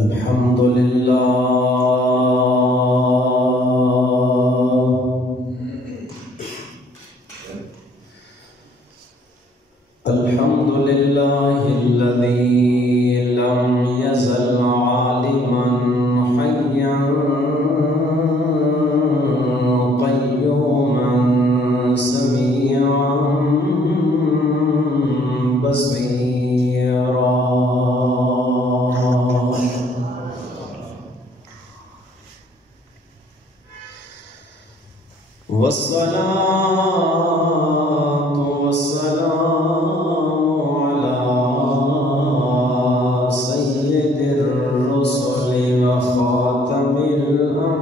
الحمد لله الذي لم يزل عالما حيا قيوما سميعا بصيرا والصلاة والسلام على سيد الرسل وخاتم الأنبياء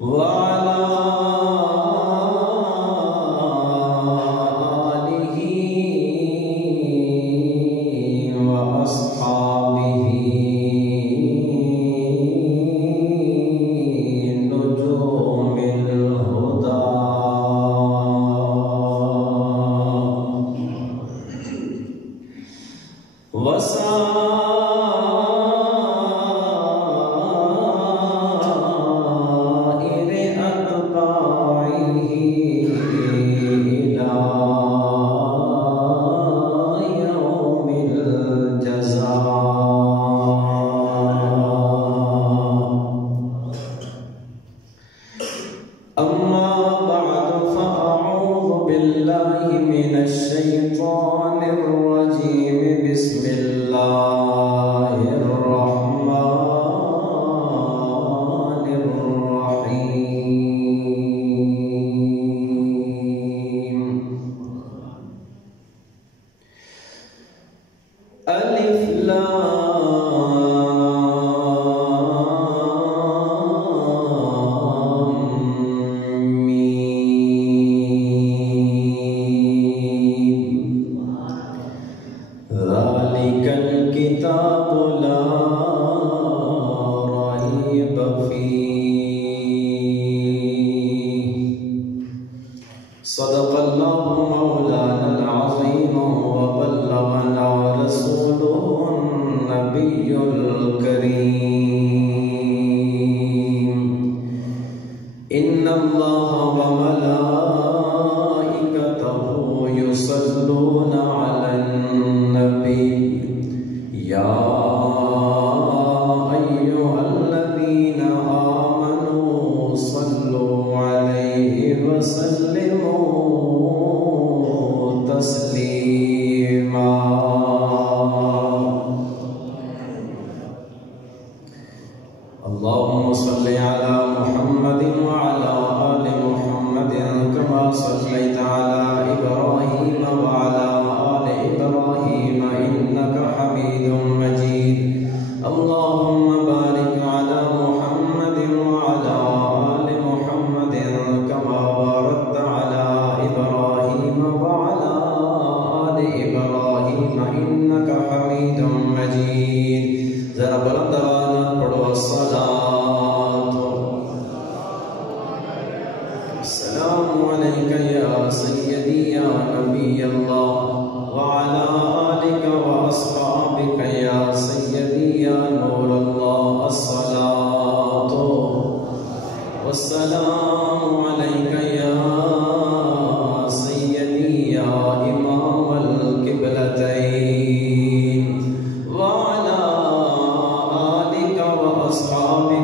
وعلى آله وأصحابه نجوم الهدى وسائر أتباعه إلى يوم الجزاء. أما بعد فأعوذ بالله من الشيطان الرجيم. بسم الله الرحمن الرحيم. ألف لام ميم. ذلك الكتاب لا ريب فيه. صدق الله مولانا العظيم وبلغنا رسوله النبي الكريم. إن الله وملائكته يصلون على النبي يا أيها الذين آمنوا صلوا عليه وسلموا تسليما. اللهم صل على محمد وعلى آل محمد كما صليت على إبراهيم وعلى آل إبراهيم إنك حميد مجيد. اللهم بارك على محمد وعلى آل محمد كما باركت على إبراهيم وعلى آل إبراهيم إنك حميد مجيد. ذرا بلند آواز پڑھو الصلاة السلام عليك يا سيدي يا نبي الله وعلى آلك وأصحابك يا سيدي يا نور الله. الصلاة والسلام عليك يا سيدي يا إمام القبلتين وعلى آلك وأصحابك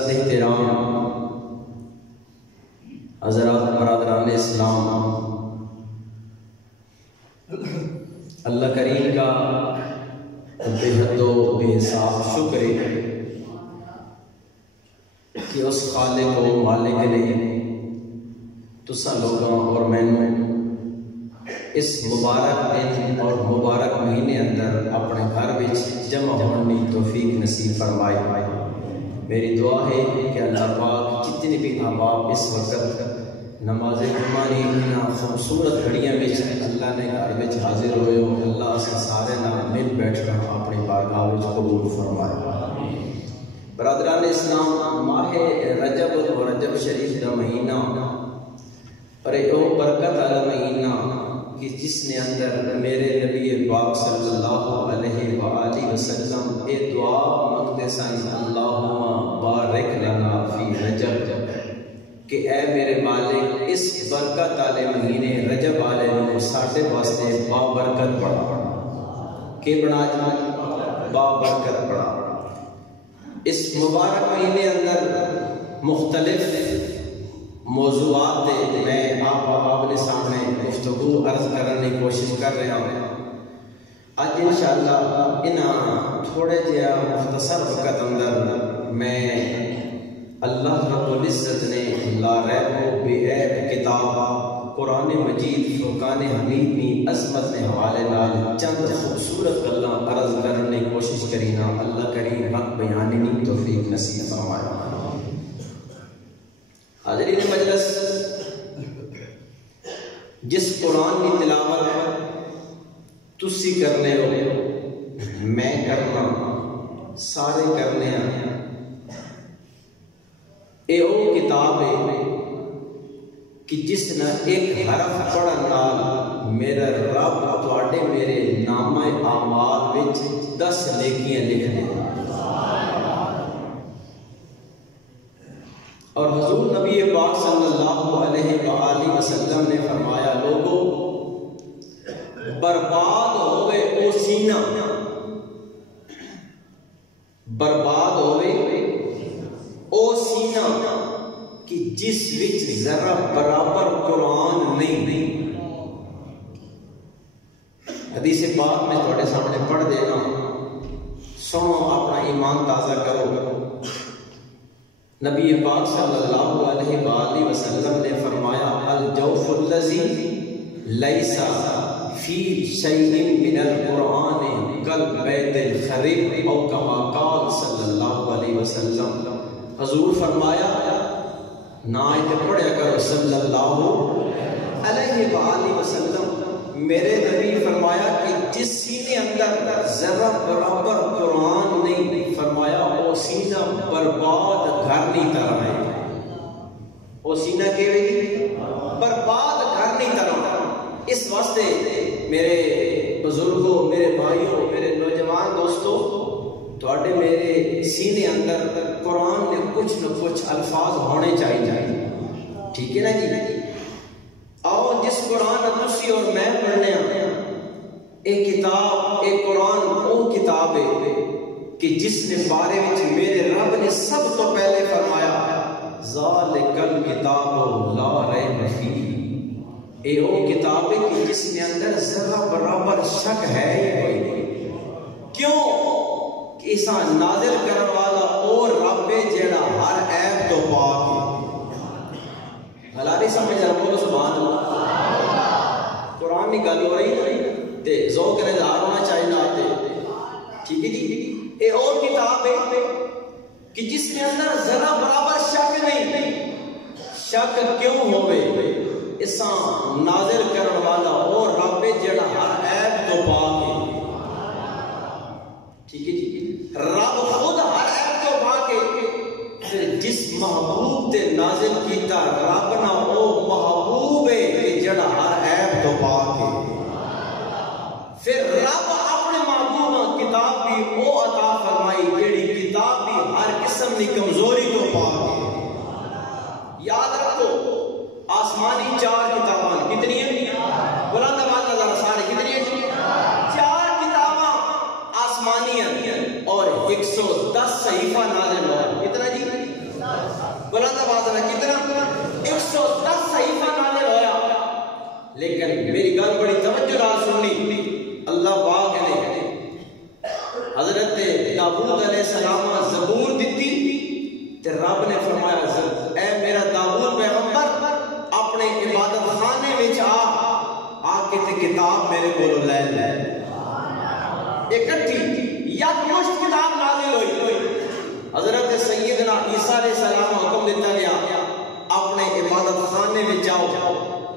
اساتذہ احترام، حضرات برادران اسلام، اللہ کریم کا بے حد و بے حساب شکر ہے کہ اس خالق و مالک نے تسا لوگوں اور میں اس مبارک دن اور مبارک مہینے اندر اپنے گھر وچ جمع ہونے کی توفیق نصیب فرمائی۔ میری دعا ہے کہ اللہ پاک جتنے بھی احباب اس وقت نماز جمعہ کی خوبصورت گھڑیاں وچ اللہ نے گھر وچ حاضر ہوئے ہو، اللہ سے سارے نال مل بیٹھ کر اپنی بارگاہ وچ قبول فرمائے۔ برادران اسلام، ماہ رجب اور رجب شریف کا مہینہ اور ایک برکت والا مہینہ کہ جس نے اندر میرے نبی پاک صلی اللہ علیہ وآلہ وسلم اے دعا مانگتے سن، اللہم بارک لنا فی رجب، کہ اے میرے مالک اس برکت والے مہینے رجب والے نو ساڈے واسطے بابرکت بنا، کہ بنا بابرکت بنا۔ اس مبارک مہینے اندر مختلف موضوعات میں آپ نے سامنے گفتگو عرض کرنے کی کوشش کر رہا ہوں۔ آج انشاءاللہ ان تھوڑے جہا مختصر وقت اندر میں اللہ رب العزت نے لا ریب و بے عیب کتاب قرآن مجید فرقان حمید کی عظمت کے حوالے نال چند خوبصورت گلاں عرض کرنے کی کوشش کرینا، اللہ کریم حق بیانی کی توفیق نصیب فرمائے۔ حاضرین مجلس، جس قرآن کی تلاوت تسی کرنے ہو، میں کرنا، سارے کرنے ہیں، اے او کتاب ہے کہ جس نے ایک حرف پڑھن نال میرا رب تواڈے میرے نامہ اعمال وچ 10 نیکیاں لکھ دے۔ اور حضور نبی پاک صلی اللہ علیہ وآلہ وسلم نے فرمایا، لوگوں برباد ہوئے او سینہ، برباد ہوئے او سینہ کہ جس وچ ذرا برابر قرآن نہیں۔ حدیث پاک میں تھوڑے سامنے پڑھ دینا، سنو، اپنا ایمان تازہ کرو۔ نبی پاک صلی اللہ علیہ وآلہ وسلم نے فرمایا، الجوف الذی لیس فی شیء من القرآن کالبیت الخرب، او کما قال صلی اللہ علیہ وسلم۔ حضور فرمایا، نہ آیت پڑھیا کرو صلی اللہ علیہ وآلہ وسلم، میرے نبی فرمایا کہ جس سینے اندر ذرا برابر قرآن نہیں، فرمایا وہ سینہ برباد گھر نہیں طرح ہے، وہ سینہ کہے برباد گھر نہیں طرح۔ اس واسطے میرے بزرگوں، میرے بھائیوں، میرے نوجوان دوستوں، تواڈے میرے سینے اندر قرآن نے کچھ نہ کچھ الفاظ ہونے چاہیے، ٹھیک ہے نا جی؟ آؤ جس قرآن تسی اور میں پڑھنے ہیں، ایک کتاب، ایک قرآن وہ کتاب ہے کہ جس نے بارے وچ میرے رب نے سب تو پہلے فرمایا، ذالک الکتاب لا ریب فیہ، اے وہ کتاب ہے کہ جس نے اندر ذرا برابر شک ہے ہی کوئی نہیں۔ کیوں کہ اسا نازل کرنے والا اور رب جیڑا ہر عیب تو پاک ہے۔ ہلاری سمجھ رہا بولو سبحان اللہ۔ قرآن کی گل ہو رہی تے ذوق نے اظہار ہونا چاہیے آتے، ٹھیک ہے جی؟ اے اور کتاب ہے کہ جس کے اندر ذرا برابر شک نہیں۔ شک کیوں ہوئے؟ اسا نازل کرنے والا اور رب جیڑا ہر عیب تو پاک ہے، ٹھیک ہے جی؟ رب خود ہر عیب تو پاک ہے، پھر جس محبوب تے نازل کیتا رب نہ وہ محبوب ہے کہ جڑا ہر عیب تو پاک ہے۔ پھر رب اپنے محبوب کتاب بھی وہ عطا فرمائی جیڑی کتاب بھی ہر قسم کی کمزوری تو پاک ہے۔ یاد رکھو، آسمانی 4 کتاباں کتنی ہیں؟ بلند آواز نظر سارے کتنی ہیں؟ 4 کتاباں آسمانی ہیں اور 110 صحیفہ نازل ہوا۔ کتنا جی؟ بلند آواز میں کتنا 110 صحیفہ نازل ہویا. لیکن میری گل بڑی توجہ نال سننی. اللہ پاک نے حضرت داؤد علیہ السلام زبور دیتی تے رب نے فرمایا اے میرا داؤد پیغمبر اپنے عبادت خانے وچ آ کے تے کتاب میرے کولوں لے لے. اکٹھی یک مشت کتاب نازل ہوئی. حضرت سیدنا عیسیٰ علیہ السلام حکم دیتا گیا اپنے عبادت خانے میں جاؤ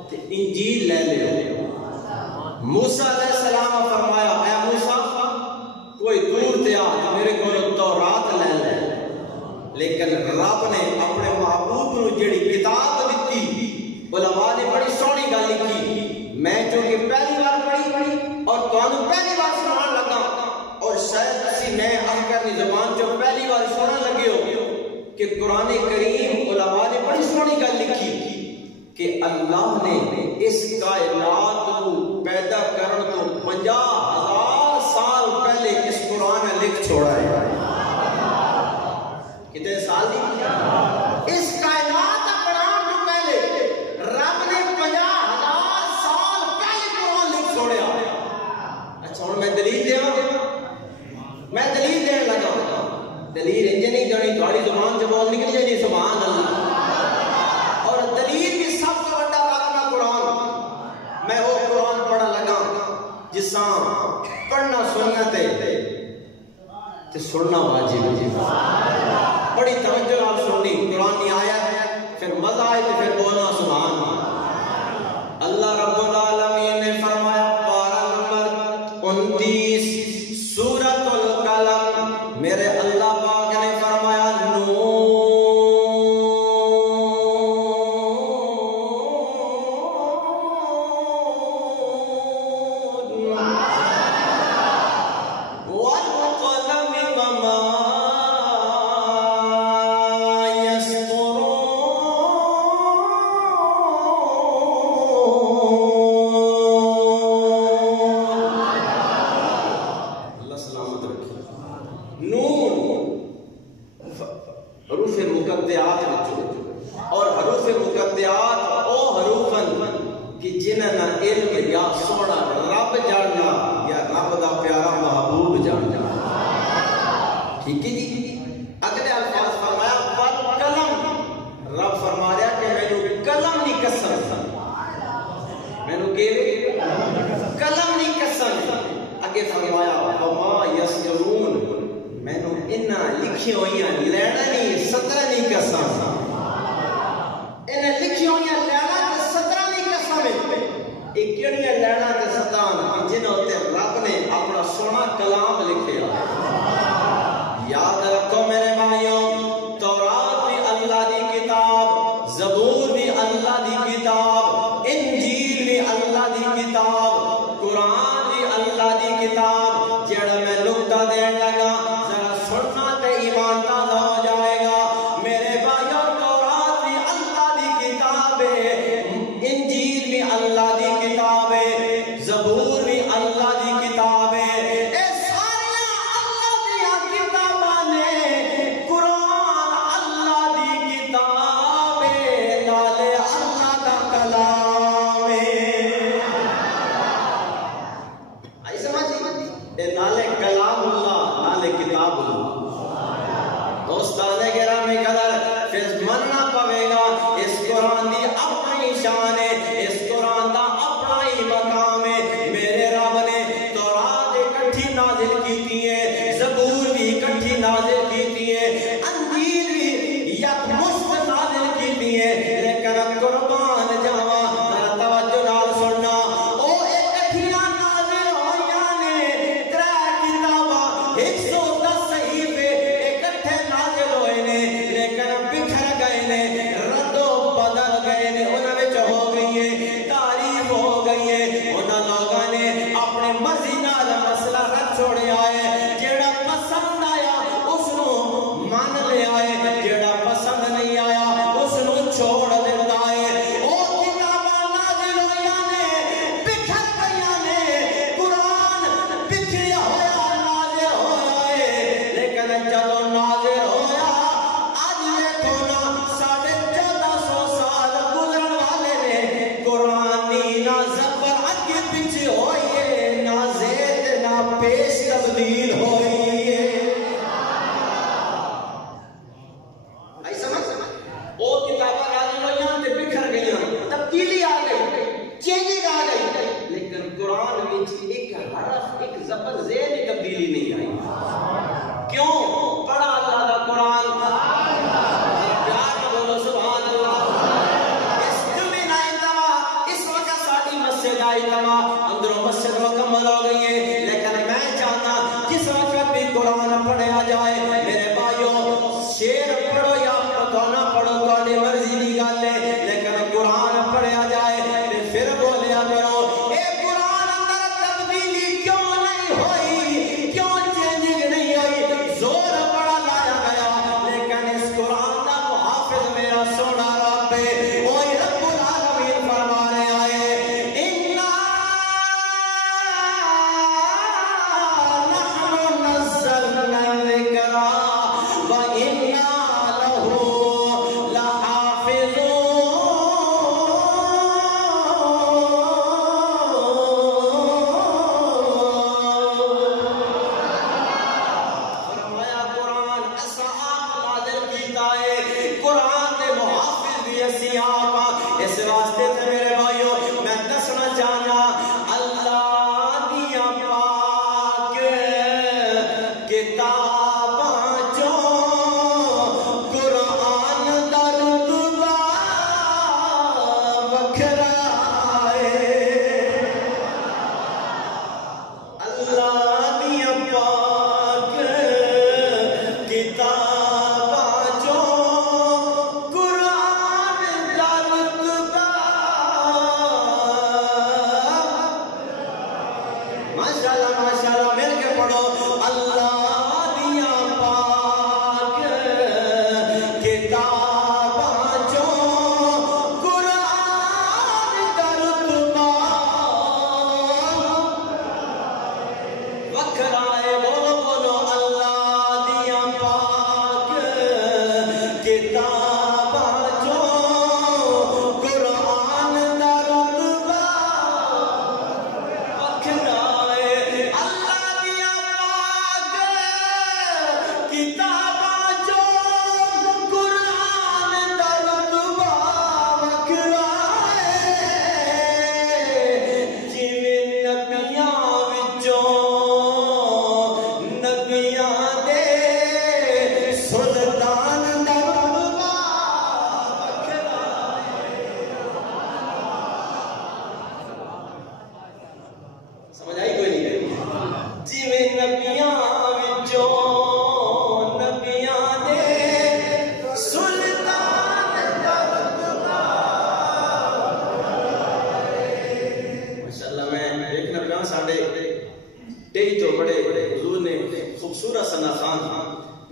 تے انجیل لے لے. موسیٰ علیہ السلام فرمایا اے موسیٰ کوئی دور تے آ میرے کو تورات لے لے. لیکن رب نے اپنے محبوب نو جڑی کتاب دیتی علماء نے بڑی سونی گل لکھی. میں چونکہ پہلی بار پڑھی اور تانوں پہلی بار سنان لگا اور شاید اسی میں اپنی زبان جو پہلی بار سنن لگے ہو کہ قرآن کریم علماء نے بڑی سونی گل لکھی کہ اللہ نے اس کائنات کو پیدا کرن تو 50,000 سال پہلے اس قرآن لکھ چھوڑا ہے. کتنے سال دی اس کائنات قرآن تو پہلے رب نے 50,000 سال پہلے قرآن لکھ چھوڑیا. اچھا ہن میں دلیل دین لگا. دلیل انج نہیں جانی تھوڑی زبان سے بول نکل جائے سبحان اللہ. اور دلیل بھی سب سے بڑا رقم قرآن. میں وہ قرآن پڑھا لگا جساں پڑھنا سننا تے سننا واجب ہے. بڑی توجہ نال سننی. قرآن کی آیت پھر مزہ آئے تو پھر بولنا سبحان اللہ. اللہ رب العالمین نے فرمایا پارہ نمبر 29 سورۃ القلم میرے اللہ پاک نے فرمایا حروف مقطعات اور حروف مقطعات او حروفن کہ جنہاں علم یا سونا رب جاننا یا رب دا پیارا محبوب جاننا. ٹھیک ہے جی. اگلے الفاظ فرمایا قلم. رب فرما رہا کہ مینوں قلم نہیں قسم. مینوں کہ قلم نہیں قسم. اگے فرمایا وما یسجرون مینوں انہاں لکھی ہوئیاں لینا نہیں سطر نہیں قسم. انہاں لکھی ہوئیاں لینا تے سطر نہیں قسم. ایک کیڑیاں لینا تے سطر جنہاں تے رب نے اپنا سونا کلام لکھیا. یاد رکھو میرے بھائیوں تورات بھی اللہ دی کتاب, زبور بھی اللہ دی کتاب, انجیل بھی اللہ دی کتاب, قرآن بھی اللہ دی کتاب. جڑا میں نقطہ دین لگا ذرا سننا تے ایمان تازہ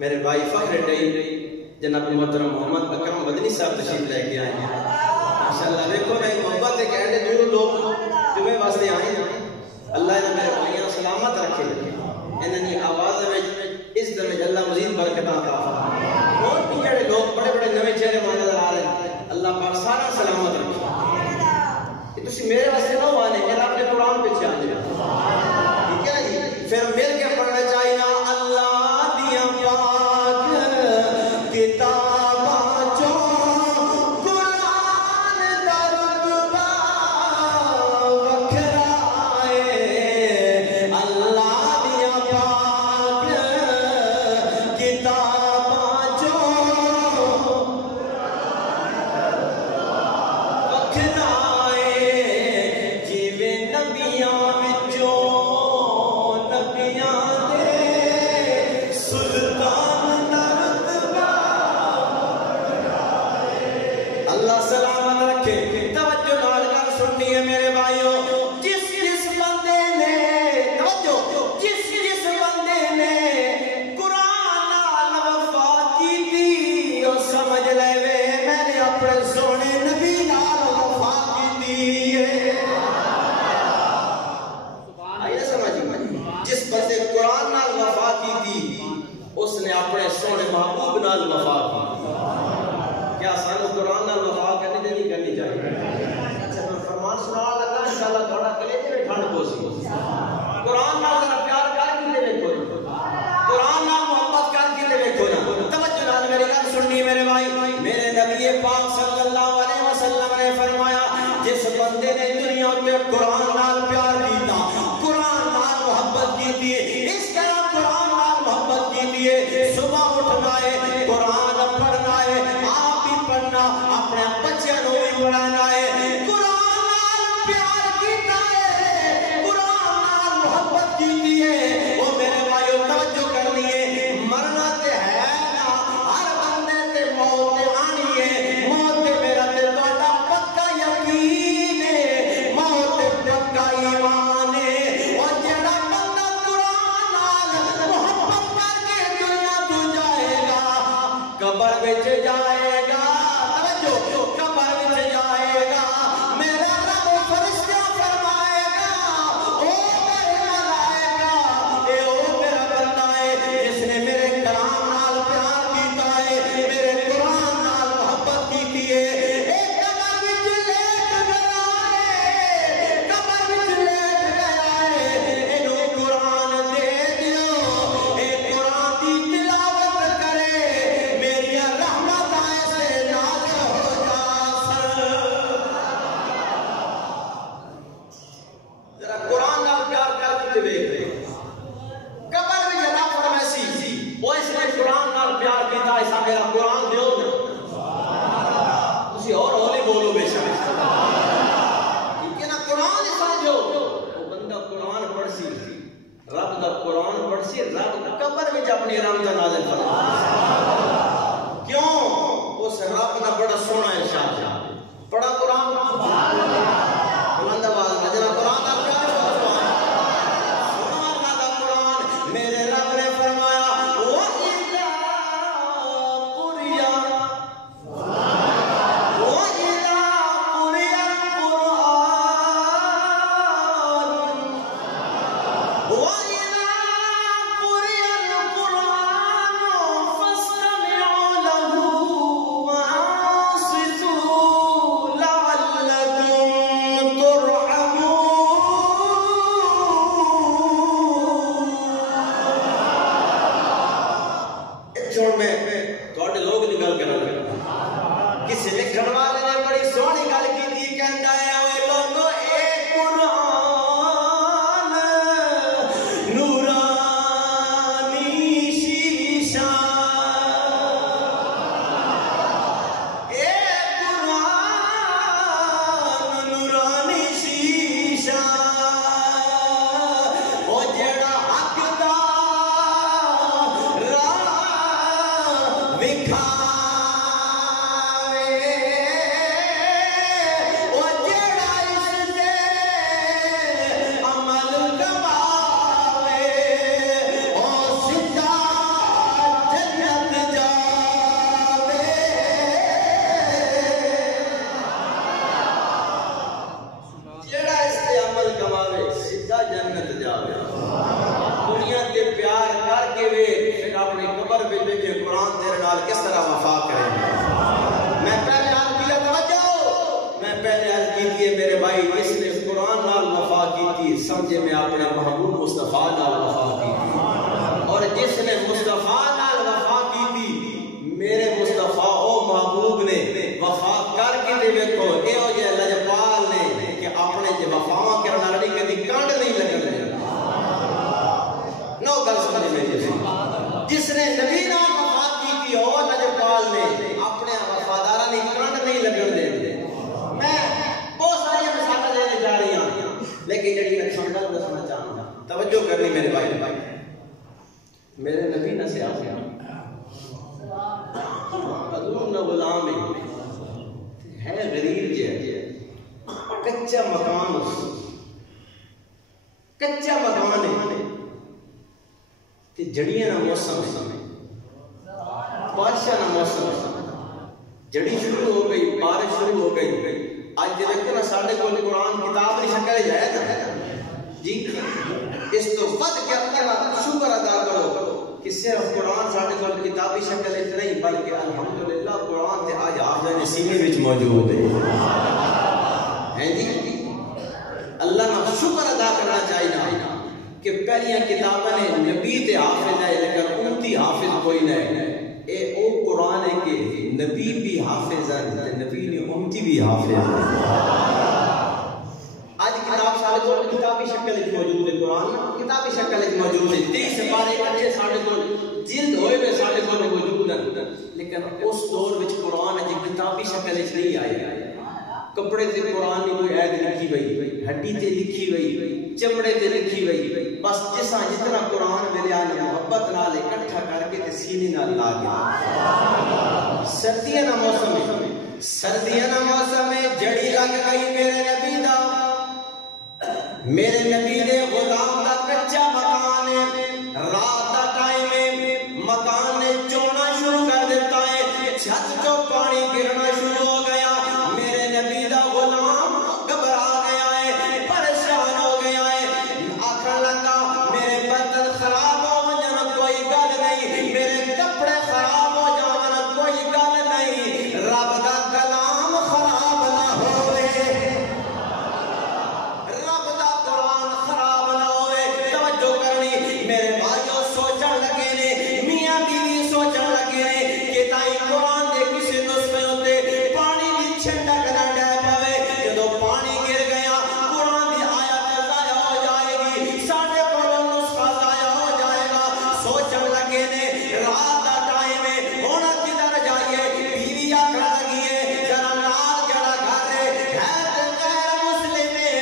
میرے بھائی فخر ڈئی جناب محترم محمد اکرم مدنی صاحب تشریف لے کے آئے ہیں ماشاءاللہ دیکھو میں محبت کے کہنے جو لوگ جمعے واسطے آئے ہیں اللہ نے میرے بھائیاں سلامت رکھے انہوں آواز میں اس درجے اللہ مزید برکت عطا فرمائے اور بھی جڑے لوگ بڑے بڑے نویں چہرے نظر آ رہے ہیں اللہ پاک سارا سلامت رکھے یہ تسی میرے واسطے نہ آنے میرا اپنے قرآن پہ چاہ جائے ٹھیک ہے نا جی پھر مل کے پڑھنا چاہیے نا اللہ دیا پاک کتاباں چوں اپنے سونے محبوب نال وفا کی کیا سانو قرآن نال وفا کرنی دینی کرنی چاہیے اچھا میں فرمان سنا لگا انشاءاللہ تھوڑا کلیجے میں ٹھنڈ پوسی قرآن نال ذرا پیار کر کے لے دیکھو قرآن نال محبت کر کے لے دیکھو نا توجہ نال میری گل سننی میرے بھائی میرے نبی پاک صلی اللہ علیہ وسلم نے فرمایا جس بندے نے دنیا میں قرآن نال پیار کیتا قرآن نال محبت کی اس طرح قرآن نال محبت کی صبح اٹھنا ہے قرآن پڑھنا ہے آپ بھی پڑھنا اپنے بچے کو بھی پڑھانا ہے قرآن نال پیار کیتا ہے قرآن نال محبت کی ہے وہ میرے بھائیو توجہ کرنی ہے مرنا تے ہے نا ہر بندے تے موت آنی ہے موت میرا تے تہاڈا پکا یقین ہے موت پکا ایمان ہے اور جڑا بندہ قرآن نال محبت کر کے دنیا تو جائے گا قبر وچ جائے گا توجہ قبر وچ جائے گا میرا رب فرشتہ فرمائے گا او میرے ملائکہ اے او میرا بندہ ہے جس نے میرے کلام نال پیار کیتا ہے میرے قرآن نال محبت کیتی ہے اے قبر وچ لیٹ گیا ہے قبر وچ لیٹ گیا ہے اینو قرآن دے دیو اے قرآن دی تلاوت کرے میری رحمت ایسے نازل ہو جاسن ذرا قرآن نال پیار کر کے دیکھ قبر وچ رب فرمائسی او اس نے قرآن نال پیار کیتا ایسا میرا قرآن دیو نا تسی اور ہولی بولو بے شک ٹھیک ہے نا قرآن سمجھو وہ بندہ قرآن پڑھسی رب دا قرآن پڑھسی رب قبر وچ اپنی رحمت نازل فرمائے کیوں اس رب دا بڑا سونا ارشاد ہے پڑھا قرآن بلند آواز میں جناب قرآن دا پیار سبحان اللہ قرآن میرے رب نے فرمایا وَإِذَا قُرِئَ وَإِذَا قُرِئَ الْقُرْآنُ فَاسْتَمِعُوا لَهُ وَأَنصِتُوا لَعَلَّكُمْ تُرْحَمُونَ چھوڑ میں تھوڑے لوگ دی گل کرنا کسی لکھن والے نے بڑی سونی گل کی کہندا ہے اوے لوگو اے قرآن نورانی شیشہ اے قرآن نورانی شیشہ او جڑا حق دا راہ وکھاوے سمجھے میں اپنے محبوب مصطفیٰ نال وفا کی تھی، اور جس نے مصطفیٰ نال وفا کی تھی میرے مصطفیٰ او محبوب نے وفا کر کے دے ویکھو ایہو جے لجپال نے کہ اپنے جے وفاواں کرن والی کدی کنڈ نہیں لگن نو گل سمجھ میری جس نے نبی نال وفا کی تھی او لجپال نے اپنے وفاداراں دی کنڈ نہیں لگن دے۔ میں بہت ساری مثالیں دینے جا رہی ہوں لیکن جڑی میں سمجھا دسنا چاہوں گا، توجہ کرنی میرے بھائی۔ میرے نبی نہ سے آیا حضور نہ غلام ہے غریب جے کچا مکان ہے تے جڑیاں نہ موسم بارشاں نہ موسم جڑی شروع ہو گئی بارش شروع ہو گئی۔ آج دیکھنا ساڈے کول قرآن کتاب کی شکل ہے نا جی، اس تو ود کے اپنا شکر ادا کرو کہ صرف قرآن ساڈے کول کتابی شکل وچ نہیں بلکہ الحمدللہ قرآن تے آج آپ دے سینے وچ موجود ہے جی۔ اللہ کا شکر ادا کرنا چاہیے کہ پہلیاں کتاباں نے نبی تے حافظ ہے لیکن امتی حافظ کوئی نہیں۔ اے او قرآن ہے کہ نبی بھی حافظ ہے نبی نے امتی بھی حافظ ہے۔ آج کتاب سارے کو کتابی شکل وچ موجود ہے، قرآن کتابی شکل وچ موجود ہے، 23 سپارے اچھے سارے کو جلد ہوئے ہوئے سارے کو موجود ہیں، لیکن اس دور وچ قرآن ہے کتابی شکل وچ نہیں آیا۔ کپڑے تے قرآن کی کوئی عید لکھی ہوئی، ہڈی تے لکھی ہوئی، چمڑے تے لکھی ہوئی، بس جسا جتنا قرآن میرے آل محبت نال اکٹھا کر کے تے سینے نال لا گیا۔ سردیاں دا موسم ہے، جڑی لگ گئی میرے نبی دا، میرے نبی دے غلام دا کچا مکان ہے، رات دا ٹائم ہے، مکان نے چونا شروع کر دیتا ہے، چھت کو پانی گرنا شروع ہو گیا۔ میرے نبی دا غلام گھبرا گیا ہے، پریشان ہو گیا ہے، آکھن لگا میرے برتن خراب ہو جان کوئی گل نہیں، میرے کپڑے خراب ہو جان کوئی گل نہیں، رب دا کلام خراب نہ ہوئے، رب دا قرآن خراب نہ ہوئے۔ توجہ کرنی میرے بھائیو، سوچن لگے نے میاں بیوی سوچن لگے نے کہ تائی قرآن دے کسی نسخے ہوتے پانی دی چھنڈک نہ ڈے پوے، جدو پانی گر گیا قرآن دی آیت ضائع ہو جائے گی، ساڈے کولوں نسخہ ضائع ہو جائے گا۔ سوچن لگے نے رات دا ٹائم ہے، ہن کدھر جائیے؟ بیوی آکھن لگی ہے ذرا نال جڑا گھر ہے تے غیر مسلم ہے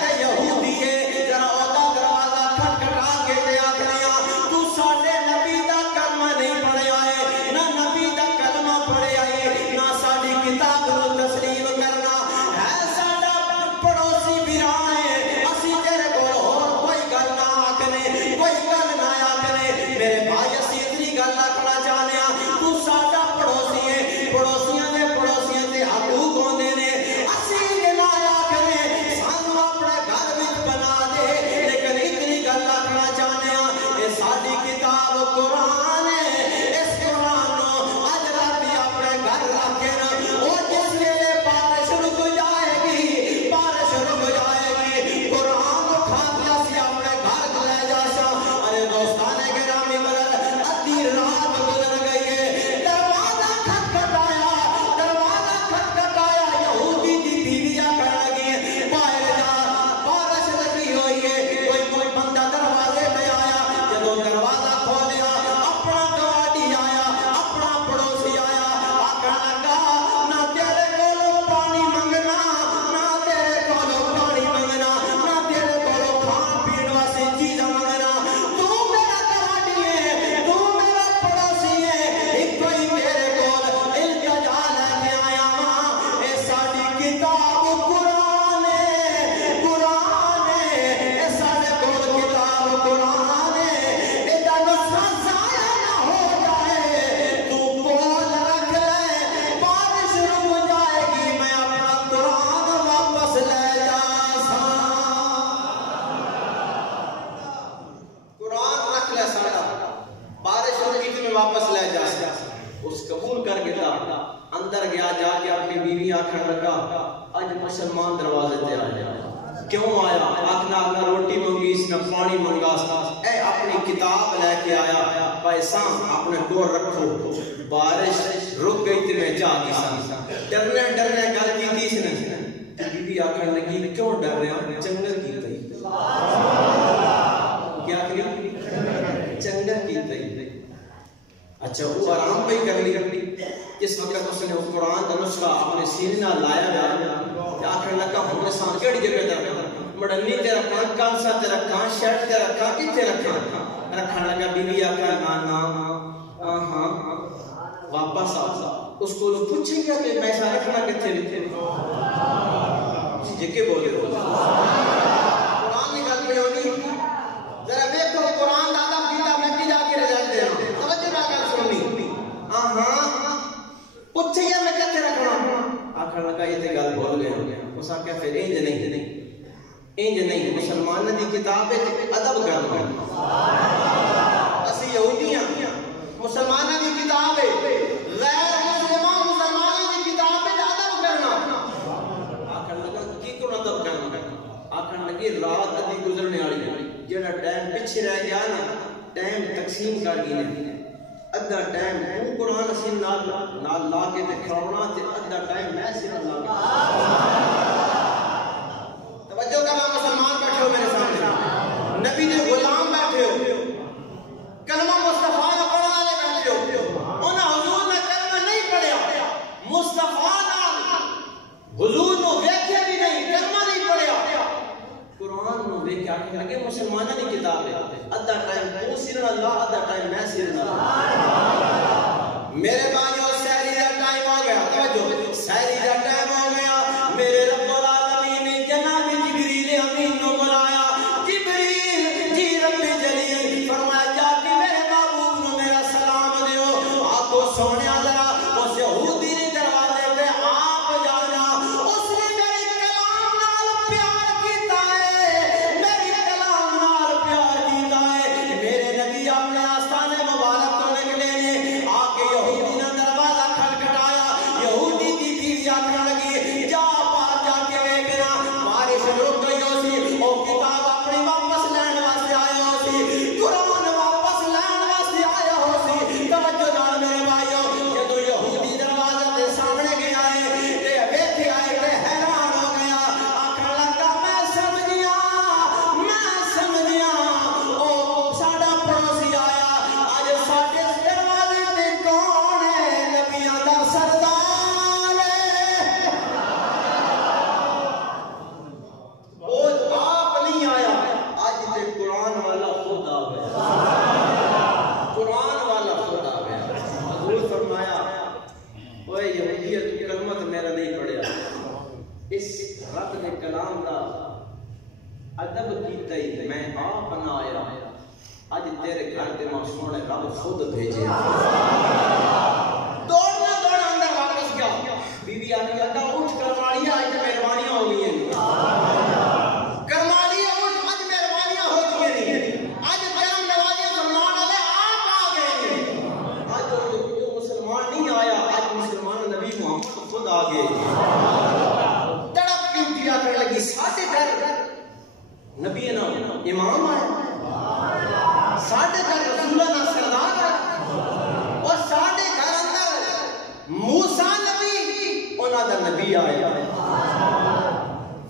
تے یہودی ہے، ذرا اودا دروازہ کھٹکھٹا کے تے آکھیا تو ساڈے نبی دا کلمہ نہیں پڑھیا ہے، نہ نبی دا کلمہ پڑھیا ہے، نہ ساڈی کتاب نو تسلیم کرنا ہے، ساڈا پڑوسی بھرا ہے، اسی تیرے کول ہور کوئی گل نہ آکھنے، کوئی گل نہ آکھنے۔ میرے بھائی اسی اتنی گل آکھنا چاہنے ہاں، تو ساڈا پڑوسی ہے، پڑوسیاں دے پڑوسیاں تے حقوق ہوندے نے، اسی نہ آکھنے سانو اپنے گھر وچ بنا دے، لیکن اتنی گل آکھنا چاہنے ہاں اے ساڈی کتاب قرآن ہے، اس قرآن نو اج رات اپنے گھر رکھے نا، او جس ویلے بارش رک جائے گی، بارش رک جائے گی، قرآن اٹھا کے اسی اپنے گھر لے جاساں۔ ارے دوستان گرامی مرد ادھی رات گزر گئی ہے، دروازہ کھٹکھٹایا، یہودی دی بیوی آکھن لگی ہے باہر جا، بارش لگی ہوئی ہے، کوئی بندہ دروازے پہ آیا، جدو دروازہ کھولیا اپنا گواڈی آیا، اپنا پڑوسی آیا، آکھن لگا نہ تیرے کولوں پانی منگنا، نہ تیرے کولوں پانی منگنا، نہ تیرے کولوں کھان پین واسطے چیزاں منگنا، تو میرا گواڈی ہے، تو میرا پڑوسی ہے، ایک کوئی میرے کول التجا لے کے آیا ہاں، اے ساڈی کتاب قرآن ہے، قرآن ہے، اے ساڈے کول کتاب قرآن ہے، اے دا نسخہ ضائع نہ ہو جائے، تو کول رکھ لے، بارش رک جائے گی، میں اپنا قرآن واپس لے جاساں۔ قرآن رکھ لے ساڈا، بارش رکی تو میں واپس لے جاساں۔ اس قبول کر کے تا اندر گیا، جا کے اپنی بیوی آکھن لگا اج مسلمان دروازے تے آ جائے، کیوں آیا؟ آخنا نہ روٹی منگیس نہ پانی منگاس، اے اپنی کتاب لے کے آیا، پیسہ اپنے کو رکھو، بارش رک گئی تو میں جا گی سا، ڈرنے ڈرنے گل کی تھی سنے بی بی آخر لگی کیوں ڈر رہے ہیں؟ چنگر کی تھی کیا کیا؟ چنگر کی تھی۔ اچھا وہ آرام پہ کر لی، جس وقت اس نے قرآن کا نسخہ اپنے سینے نہ لایا گیا، آخر لگا ہم انسان کیڑی جگہ تے رکھا، مڑنی تے رکھا، کانسا تے رکھا، شرٹ تے رکھا، کتے رکھا؟ رکھا لگا بی بی آخر نا ہاں واپس آ، اس کو پوچھیں گیا کہ پیسہ رکھنا کتے لکھے جگہ بولے ہو قرآن کی گل میں ہونی، ذرا دیکھو قرآن دادا پیتا میں کی جا کے رجال دے رہا ہوں، توجہ نہ کر سننی، ہاں پوچھیں گیا میں کتے رکھنا، آخر لگا یہ تے گل بول گیا، اس آکھا پھر انج نہیں، مسلمان دی کتاب ہے ادب کرنا، اسی یہودی ہیں، مسلمان دی کتاب ہے، غیر مسلمان دی کتاب ہے ادب کرنا، آخر لگا کی کو ادب کرنا، آخر لگی رات ادھی گزرنے والی، جڑا ٹائم پیچھے رہ گیا نا، ٹائم تقسیم کر گئی، ادھا ٹائم تو قرآن اسی نال لا کے کھڑونا تے ادھا ٹائم میں سی نال لا کے، توجہ کرنا مسلمان بیٹھے ہو میرے سامنے، نبی دے غلام بیٹھے ہو، کلمہ مصطفیٰ نہ پڑھنے والے بیٹھے ہو، انہاں حضور نے کلمہ نہیں پڑھیا، مصطفیٰ نال حضور نو ویکھیا بھی نہیں، کلمہ نہیں پڑھیا، قرآن نو ویکھ کے آکھے لگے مسلماناں دی کتاب ہے، ادھا ٹائم تو سر اللہ، ادھا ٹائم میں سر اللہ، میرے بھائیو سحری دا ٹائم ہو گیا، توجہ سحری دا ٹائم ہو گیا، میرے رب العالمین نے جناب جبریل امین کو بلایا، جبریل جی رب جلیل فرمایا جا کے میرے محبوب نو میرا سلام دیو، آکو سونیا ذرا اس یہودی نے دروازے پہ آپ جانا، اس نے میرے کلام نال پیار کیتا ہے، میرے کلام نال پیار کیتا ہے، میرے نبی اپنے آستانے مبارک تو نکلے نے، آکے یہودی نے دروازہ کھٹکھٹایا، یہودی کی بیوی آکھنے لگی جا باہر جا کے دیکھنا، بارش رک گئی ہو سی، وہ کتاب اپنی واپس لین واسطے آیا ہو سی، قرآن واپس لین واسطے آیا ہو سی، توجہ نال میرے بھائیو، جدو یہودی دروازے دے سامنے گیا ہے تے ویکھے آئے تے حیران ہو گیا، آکھن لگا میں سمجھیا او ساڈا پڑوسی آیا، اج ساڈے دروازے تے کون ہے؟ نبیاں دا سردار ہے، وہ آپ نہیں آیا، آج تے قرآن والا خود آ گیا، قرآن والا خود آ گیا، حضور فرمایا اوے یہودی تو کلمہ تو میرا نہیں پڑھیا، اس رب نے کلام دا ادب کیتا ہی میں آپ نہ آیا، اج تیرے گھر تے ماں سونے رب خود بھیجے، دوڑنا اندر واپس گیا، بی بی آنے لگا اٹھ کرمالیہ آج تے مہربانیاں ہو گئی ہیں، کرمالیہ اٹھ آج مہربانیاں ہو گئی ہیں، آج کرم نوازی مسلمان والے آپ آ گئے ہیں، آج جو مسلمان نہیں آیا، آج مسلمان نبی محمد خود آ گئے، تڑپ کی اٹھیا کرنے لگی ساڑھے گھر نبی نا امام آئے، ساڑھے گھر رسول اللہ سردار آئے، اور ساڑھے گھر اندر موسیٰ نبی انہاں دا نبی آئے،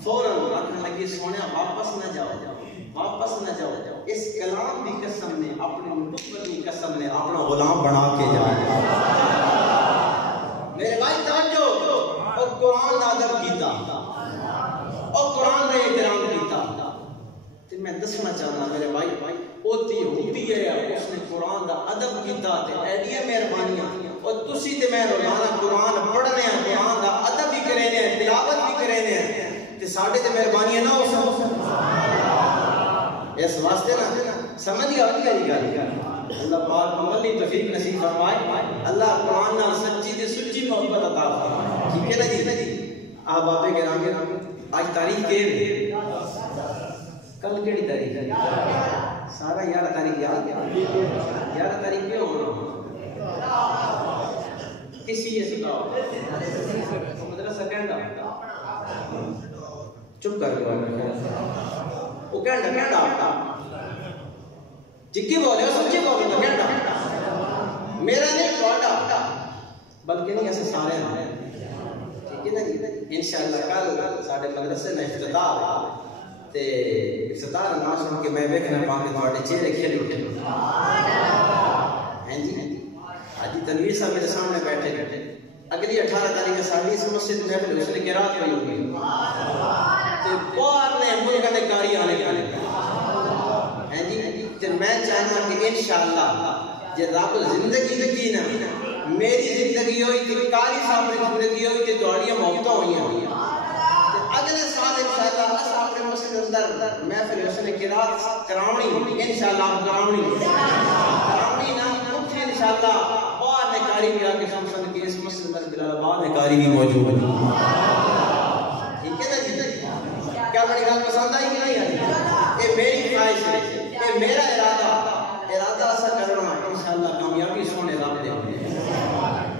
فوراً رکھنے لگی سونے واپس نہ جاؤ، اس کلام دی قسم نے اپنی نبوت دی قسم نے اپنا غلام بنا کے جائے، میرے بھائی توجہ، اور قرآن دا ادب کیتا، اور قرآن دا احترام کیتا، تو میں دسنا چاہنا میرے بھائی اوتی ہوتی ہے، اس نے قرآن دا ادب کیتا تے ایڈیاں مہربانیاں، اور تسی تے میں روزانہ قرآن پڑھنے ہیں، قرآن دا ادب بھی کرینے ہیں، تلاوت بھی کرینے ہیں، تے ساڑھے تے مہربانیاں نہ ہو سکتا، اس واسطے نا سمجھ گیا ہوگی گا، اللہ پاک عملی توفیق نصیب فرمائے، اللہ قرآن نال سچی تے سچی محبت عطا فرمائے، ٹھیک ہے نا جی، آپ بابے گرامی آج تاریخ کے کل کیڑی تاریخ ہے؟ سارا 11 تاریخ یاد ہے، 11 تاریخ کیوں ہونا؟ کسی یہ سکاؤ مدرسہ کہندا چپ کر گیا وہ کہنا جکی بولے سچی بولے تو کہنا میرا نہیں تھوڑا بلکہ نہیں ایسے سارے ہیں ٹھیک ہے نا جی انشاءاللہ کل ساڈے مدرسے میں افتتاح تے افتتاح نہ سن کے میں دیکھنا پاؤں تھوڑے چہرے کھل اٹھے ہیں جی آج تنویر صاحب میرے سامنے بیٹھے اگلی 18 تاریخ ساڑی اس مسجد میں اس نے قرات پڑھی ہوگی تے باہر نے ملک نے کاری آنے ہیں جی تے میں چاہنا کہ انشاءاللہ جے رب زندگی دی نا میری زندگی ہوئی تے کاری صاحب کی زندگی ہوئی تے تہاڈیاں موتاں ہوئیاں تے اگلے سال انشاءاللہ اس اپنے مسجد اندر محفل اس نے قرات کراونی انشاءاللہ کراونی نا اوتھے انشاءاللہ باہر نے کاری بھی آ کے سمجھ کے اس مسجد میں بلال آباد میں کاری بھی موجود ہے ٹھیک ہے نا جی کیا بڑی گل پسند آئی کہ نہیں آئی یہ میری خواہش ہے یہ میرا ارادہ ایسا کرنا انشاءاللہ کامیابی سونے رب دے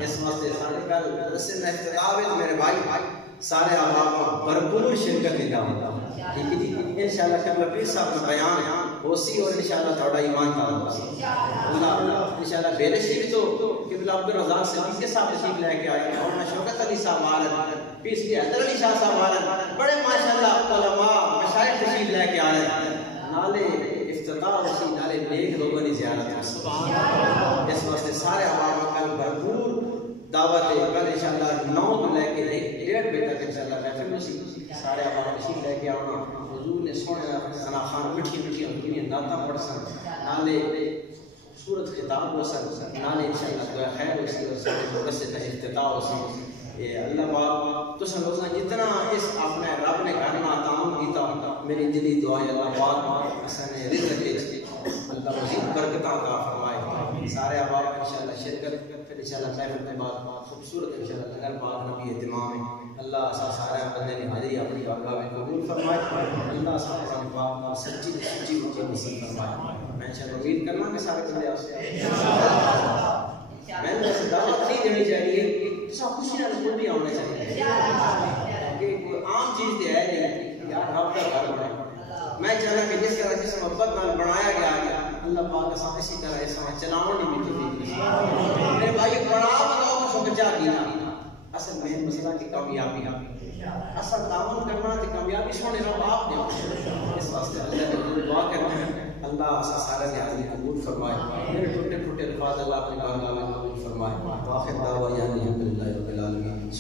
اس واسطے سارے کل رسل میں اختتام ہے میرے بھائی سارے احباب بھرپور شرکت کی دعوت ٹھیک ہے جی انشاءاللہ قبل پیر صاحب کا بیان ہوسی اور انشاءاللہ تھوڑا ایمان کا اللہ انشاءاللہ بیلے شریف تو قبلہ عبدالرزاق صدیقی صاحب تشریف لے کے آئے اور شوکت علی صاحب آلن پیس کی حیدر علی شاہ صاحب آلن بڑے ماشاءاللہ علماء مشاہد تشریف لے کے آئے نالے افتتاح اسی نالے نیک لوگوں نے زیارت ہے اس واسطے سارے عوام کل بھرپور دعوت ہے کل انشاءاللہ 9 کو لے کے 1:30 بجے تک انشاءاللہ محفل میں سارے عوام تشریف لے کے آنا حضور نے سونے ثنا خان مٹھی مٹھی نعتاں پڑھ سن نالے سورت خطاب ہو سن نالے انشاءاللہ دعا خیر ہوسی اور سارے مدرس سے افتتاح ہوسی اللہ پاک تو سنوزنا جتنا اس اپنے رب نے کرنا تعاون کیتا میری دلی دعا ہے اللہ پاک حسن رزق کے اللہ مزید برکت عطا فرمائے سارے احباب انشاءاللہ شرکت پھر انشاءاللہ محفل میں بعد خوبصورت انشاءاللہ لنگر پاک نبی اہتمام ہے اللہ سارے بندے نے حاضری اپنی بارگاہ میں قبول فرمائے اللہ سارے پاک سچی مجھے نصیب فرمائے میں انشاءاللہ امید کرنا کہ سارے بندے آپ سے میں نے ایسے دعوت نہیں دینی چاہیے سب خوشیاں نظر بھی ہونے چاہیے کہ کوئی عام چیز دے ہے نہیں یار رب کا گھر بنا میں چاہنا کہ جس طرح جس محبت میں بنایا گیا ہے اللہ پاک کا ساتھ اسی طرح اس میں چلاؤں نہیں بھی میرے بھائی بڑا بناؤ کو بچا دیا اصل میں مسئلہ کی کامیابی اصل تعاون کرنا کہ کامیابی سونے رب آپ دے اس واسطے اللہ کے دعا کرنا ہے اللہ سارے حاضری قبول فرمائے میرے ٹوٹے الفاظ اللہ اپنی بارگاہ میں قبول فرمائے واخر دعوانا الحمدللہ رب العالمین